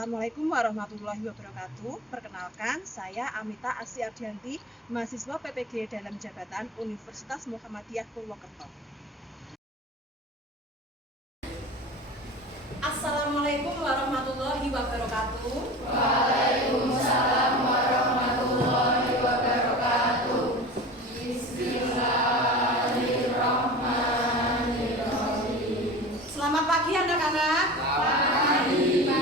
Assalamualaikum warahmatullahi wabarakatuh. Perkenalkan, saya Amita Astiardianti, mahasiswa PPG dalam jabatan Universitas Muhammadiyah Purwokerto. Assalamualaikum warahmatullahi wabarakatuh. Waalaikumsalam warahmatullahi wabarakatuh. Bismillahirrahmanirrahim. Selamat pagi anak-anak. Selamat pagi.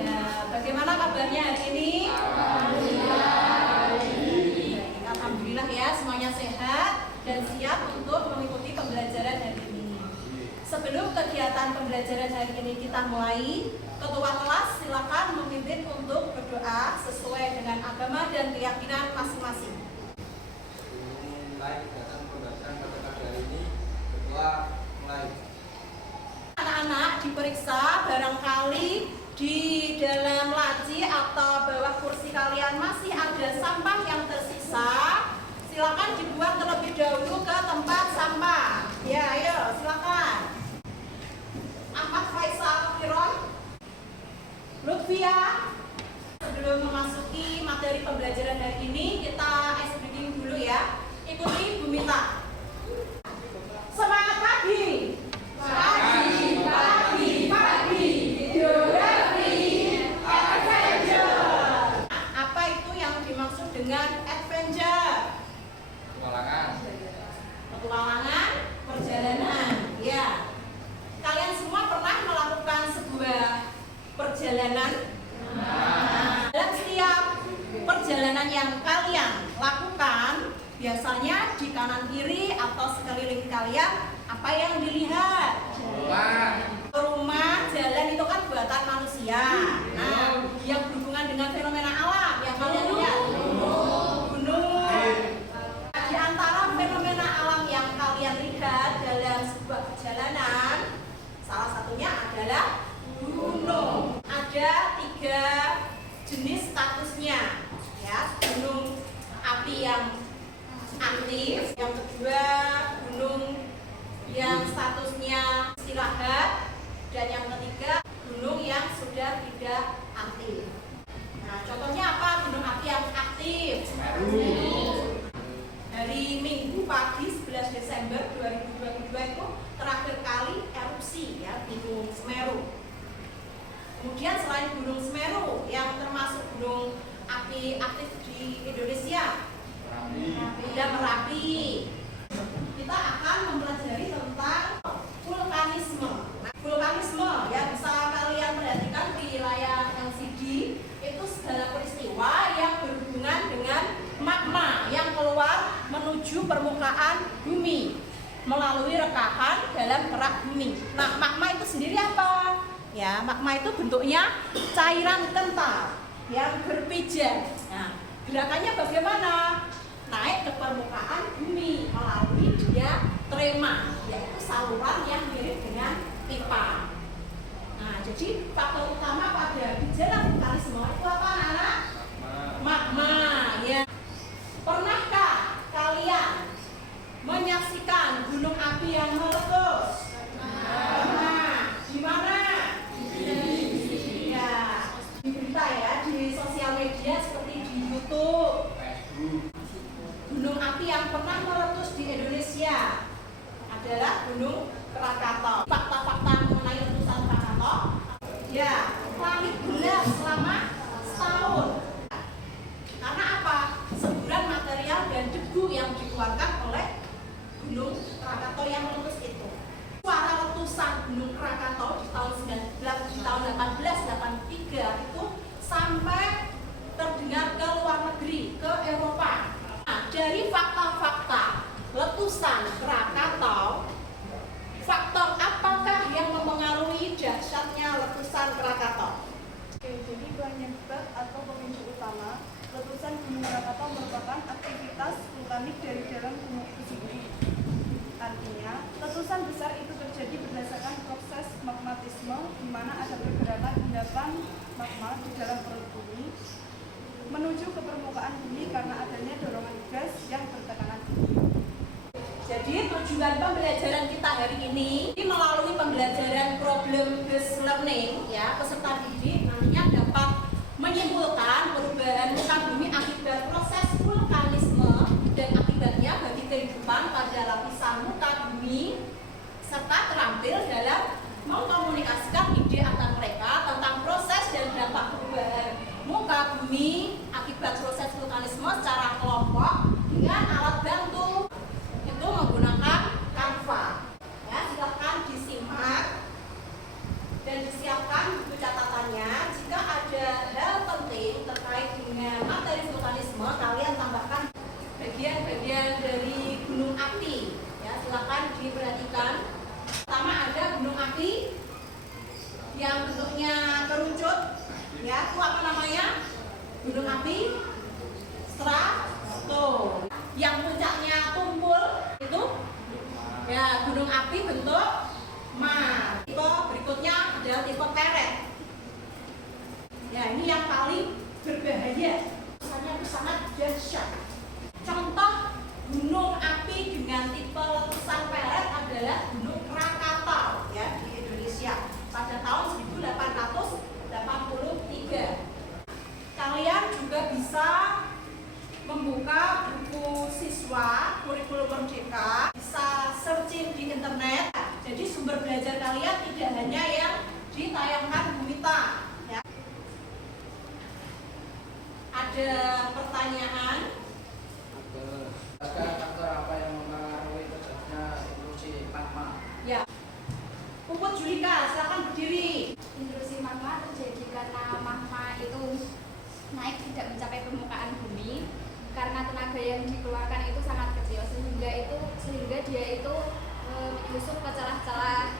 Ya, bagaimana kabarnya hari ini? Alhamdulillah ya, semuanya sehat dan siap untuk mengikuti pembelajaran hari ini. Sebelum kegiatan pembelajaran hari ini kita mulai, ketua kelas silakan memimpin untuk berdoa sesuai dengan agama dan keyakinan masing-masing. Mulai kegiatan pembelajaran pada pagi hari ini, ketua mulai. Anak-anak diperiksa barangkali di dalam laci atau bawah kursi kalian masih ada sampah yang tersisa. Silakan dibuang terlebih dahulu ke tempat sampah. Ya, ayo silakan. Ahmad Faisal Firon, Lutfia. Sebelum memasuki materi pembelajaran hari ini, kita ice breaking dulu ya. Ikuti Bu Mita. Semangat pagi. Pagi. Geografi adventure. Apa itu yang dimaksud dengan adventure? Petualangan, perjalanan. Ya. Kalian semua pernah melakukan sebuah perjalanan? Dalam setiap perjalanan yang kalian lakukan, biasanya di kanan kiri atau sekeliling kalian, apa yang dilihat? Rumah, jalan itu kan buatan manusia. Nah, yang berhubungan dengan fenomena alam yang kalian lihat? Gunung. Di antara fenomena alam yang kalian lihat dalam sebuah perjalanan, salah satunya adalah gunung. Ada 3 jenis statusnya, ya. Gunung api yang aktif, yang kedua gunung yang statusnya istirahat, dan yang ketiga gunung yang sudah tidak aktif. Nah, contohnya apa gunung api yang aktif? Dari Minggu pagi 11 Desember 2022 itu terakhir kali erupsi ya Gunung Semeru. Kemudian selain Gunung Semeru yang termasuk gunung api aktif di Indonesia, ada Merapi. Kita akan mempelajari tentang vulkanisme. Nah, vulkanisme ya bisa kalian perhatikan di layar LCD, itu segala peristiwa yang berhubungan dengan magma yang keluar menuju permukaan bumi melalui rekahan dalam kerak bumi. Nah, magma itu sendiri apa? Ya, magma itu bentuknya cairan kental yang berpijar. Nah, gerakannya bagaimana? Naik ke permukaan bumi melalui diatrema, yaitu saluran yang mirip dengan pipa. Nah, jadi faktor utama pada gejala vulkanisme itu apa, anak-anak? Magma, ya. Pernahkah kalian menyaksikan gunung api yang meletus? Pernah. Di mana? Ya, di berita ya, di sosial media seperti di YouTube. Gunung api yang pernah meletus di Indonesia adalah Gunung Krakatau. Fakta-fakta mengenai letusan Krakatau, ya, langit gelap selama setahun. Karena apa? Semburan material dan debu yang dikeluarkan oleh Gunung Krakatau yang meletus itu. Suara letusan Gunung Krakatau di tahun 1883 itu sampai terdengar ke luar negeri, ke Eropa. Nah, dari fakta-fakta letusan Krakatau, faktor apakah yang mempengaruhi dahsyatnya letusan Krakatau? Jadi penyebab atau pemicu utama letusan Gunung Krakatau merupakan aktivitas vulkanik dari dalam gunung itu sendiri. Artinya, letusan besar itu terjadi berdasarkan proses magmatisme, di mana ada pergerakan endapan magma di dalam perut bumi menuju ke permukaan bumi karena adanya dorongan gas yang bertekanan tinggi. Jadi tujuan pembelajaran kita hari ini melalui pembelajaran problem based learning ya, peserta didik nantinya menyimpulkan perubahan muka bumi akibat proses vulkanisme dan akibatnya bagi kehidupan pada lapisan muka bumi, serta terampil dalam mengkomunikasikan ide antar mereka tentang proses dan dampak perubahan muka bumi akibat proses vulkanisme secara kelompok dengan alat bantu, itu menggunakan Canva. Ya, silakan disimak dan disiapkan buku catatannya. Jika ada hal penting terkait dengan materi vulkanisme, kalian tambahkan bagian-bagian dari gunung api. Ya, silakan diperhatikan. Pertama ada gunung api yang bentuknya kerucut. Ya, itu apa namanya? Gunung api strato. Yang puncaknya tumpul itu ya gunung api bentuk mar. Tipe berikutnya adalah tipe peret. Ya, ini yang paling berbahaya. Misalnya itu sangat dahsyat. Contoh gunung api dengan tipe letusan peret adalah Gunung Krakatau ya di Indonesia pada tahun 1883. Kalian juga bisa membuka buku siswa kurikulum merdeka, bisa searching di internet. Jadi sumber belajar kalian tidak hanya yang ditayangkan Bu Mita ya. Ada pertanyaan? Faktor apa yang mempengaruhi terjadinya erupsi magma? Ya. Puput Julika, silakan berdiri. Intrusi magma terjadi karena magma itu naik tidak mencapai permukaan bumi karena tenaga yang dikeluarkan itu sangat kecil sehingga dia itu menyusup ke celah-celah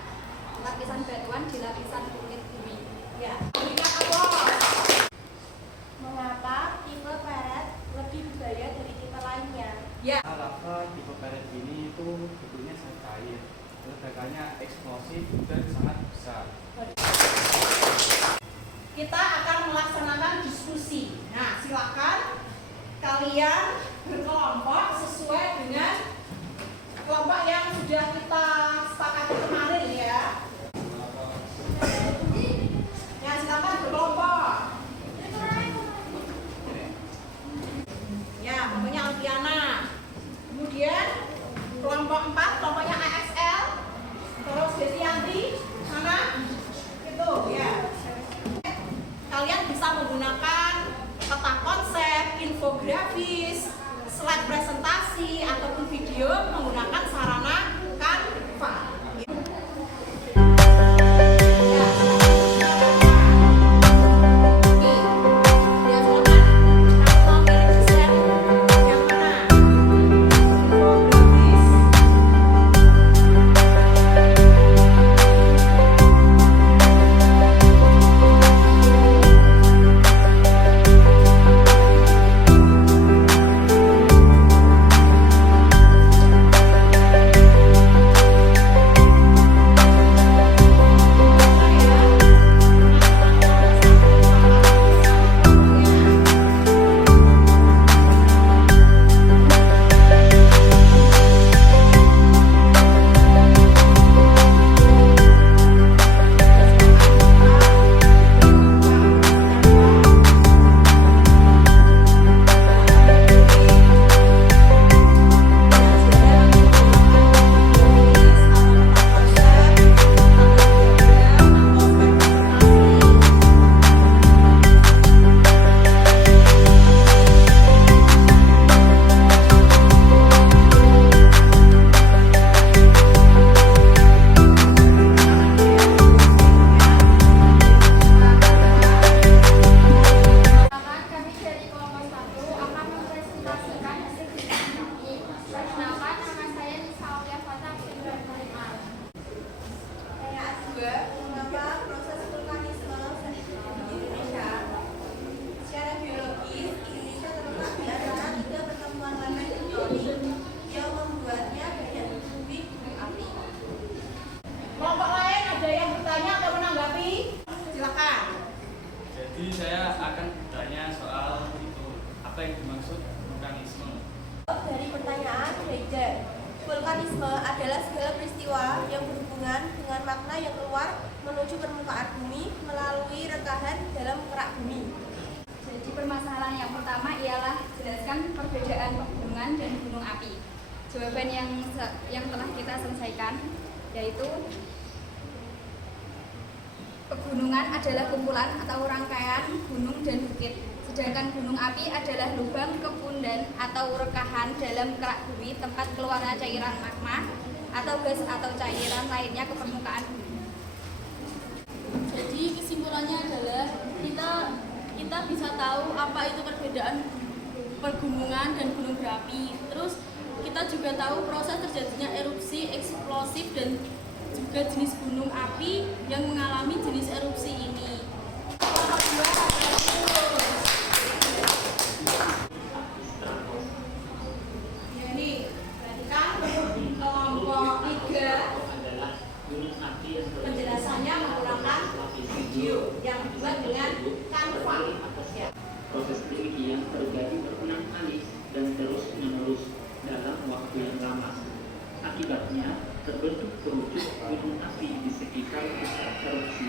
lapisan batuan di lapisan kulit bumi. Ya. Julika aplaus. Mengapa tipe peret lebih berbahaya dari tipe lainnya? Ya. Lava tipe peret ini itu bentuknya sangat cair, ledakannya eksplosif dan sangat besar. Kita akan melaksanakan diskusi. Nah, silakan kalian berkelompok sesuai dengan kelompok yang sudah kita sepakati kemarin ya. Ya, silakan berkelompok. Ya, kelompoknya Alfiana. Kemudian kelompok 4, kelompoknya AXL. Terus Desianti, mana? Itu ya. Kalian bisa menggunakan peta konsep, infografis, slide presentasi ataupun video menggunakan sarana Canva. Jadi saya akan bertanya soal itu, apa yang dimaksud vulkanisme? Dari pertanyaan Heider, vulkanisme adalah segala peristiwa yang berhubungan dengan magma yang keluar menuju permukaan bumi melalui rekahan dalam kerak bumi. permasalahan yang pertama ialah jelaskan perbedaan pegunungan dan gunung api. Jawaban yang telah kita selesaikan yaitu pegunungan adalah kumpulan atau rangkaian gunung dan bukit, sedangkan gunung api adalah lubang kepundan atau rekahan dalam kerak bumi tempat keluarnya cairan magma atau gas atau cairan lainnya ke permukaan bumi. Jadi kesimpulannya adalah kita bisa tahu apa itu perbedaan pegunungan dan gunung berapi. Terus kita juga tahu proses terjadinya erupsi eksplosif dan juga jenis gunung api yang mengalami jenis erupsi ini. Ini perhatikan kelompok 3 penjelasannya menggunakan video yang dibuat dengan Canva. Ya. Proses demikian terjadi berulang kali dan terus menerus dalam waktu yang lama. Akibatnya terbentuk kerucut gunung api di sekitar pusat erupsi.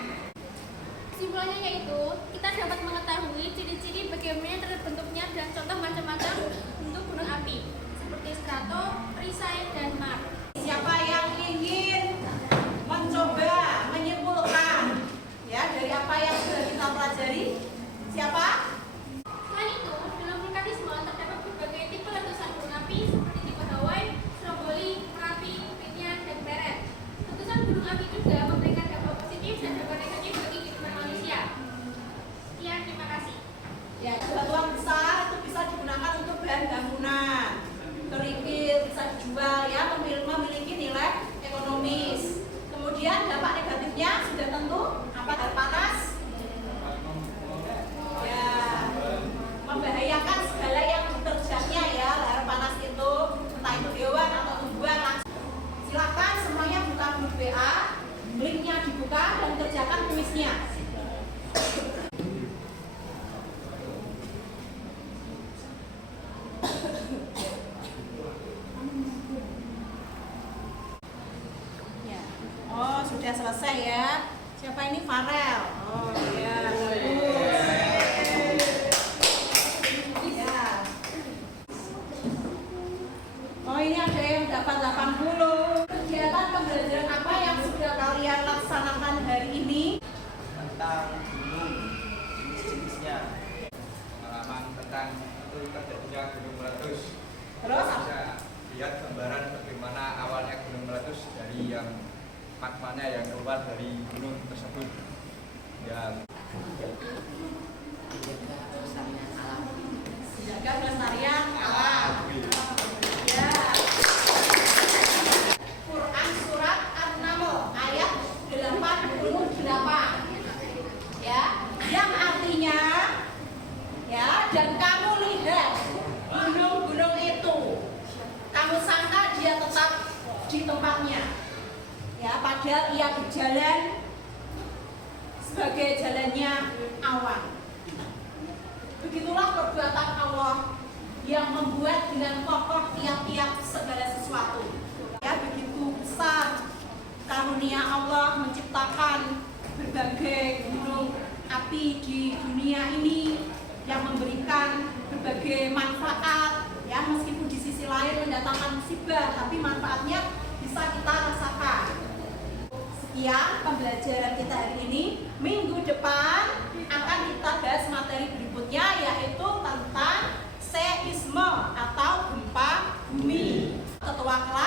Kesimpulannya yaitu kita dapat mengetahui ciri-ciri bagaimana terbentuknya dan contoh macam-macam bentuk gunung api seperti strato, perisai, dan map. Siapa yang ingin mencoba menyimpulkan ya dari apa yang sudah kita pelajari? Siapa? Selain itu, dalam vulkanisme terdapat berbagai tipe letusan gunung api seperti tipe Hawaii, Stromboli, Merapi, Pinyan, dan Pleret. Letusan gunung api juga memberikan dampak positif dan dampak negatif bagi kehidupan manusia. Sekian, terima kasih. Ya, batuan besar itu bisa digunakan untuk bahan bangunan. Kerikil bisa dijual ya, memiliki nilai ekonomis. Kemudian dampak negatifnya sudah tentu apa? Air panas. Ya, membahayakan segala yang diterjangnya ya, air panas itu, entah itu hewan atau tumbuhan. Silakan semuanya buka grup WA, linknya dibuka dan kerjakan kuisnya. Oh, sudah selesai ya. Siapa ini? Farel. Oh, ya, bagus. Ya. Oh, ini ada yang dapat 80. Kegiatan pembelajaran apa yang sudah kalian laksanakan hari ini? Tentang gunung, jenis-jenisnya, pengalaman tentang itu terjadinya gunung meletus. Terus Bisa lihat gambaran bagaimana awalnya gunung meletus dari yang magmanya yang keluar dari gunung tersebut. Dan jaga kelestarian alam. Ya. Quran surat An-Naml ayat 88. Ya, yang artinya ya, dan kamu lihat gunung-gunung itu, kamu sangka dia tetap di tempatnya. Ya, padahal ia berjalan sebagai jalannya awan. Begitulah perbuatan Allah yang membuat dengan kokoh tiap-tiap segala sesuatu. Ya, begitu besar karunia Allah menciptakan berbagai gunung api di dunia ini yang memberikan berbagai manfaat. Ya, meskipun di sisi lain mendatangkan musibah, tapi manfaatnya bisa kita rasakan. Sekian pembelajaran kita hari ini. Minggu depan akan kita bahas materi berikutnya, yaitu tentang seisme atau gempa bumi. Ketua kelas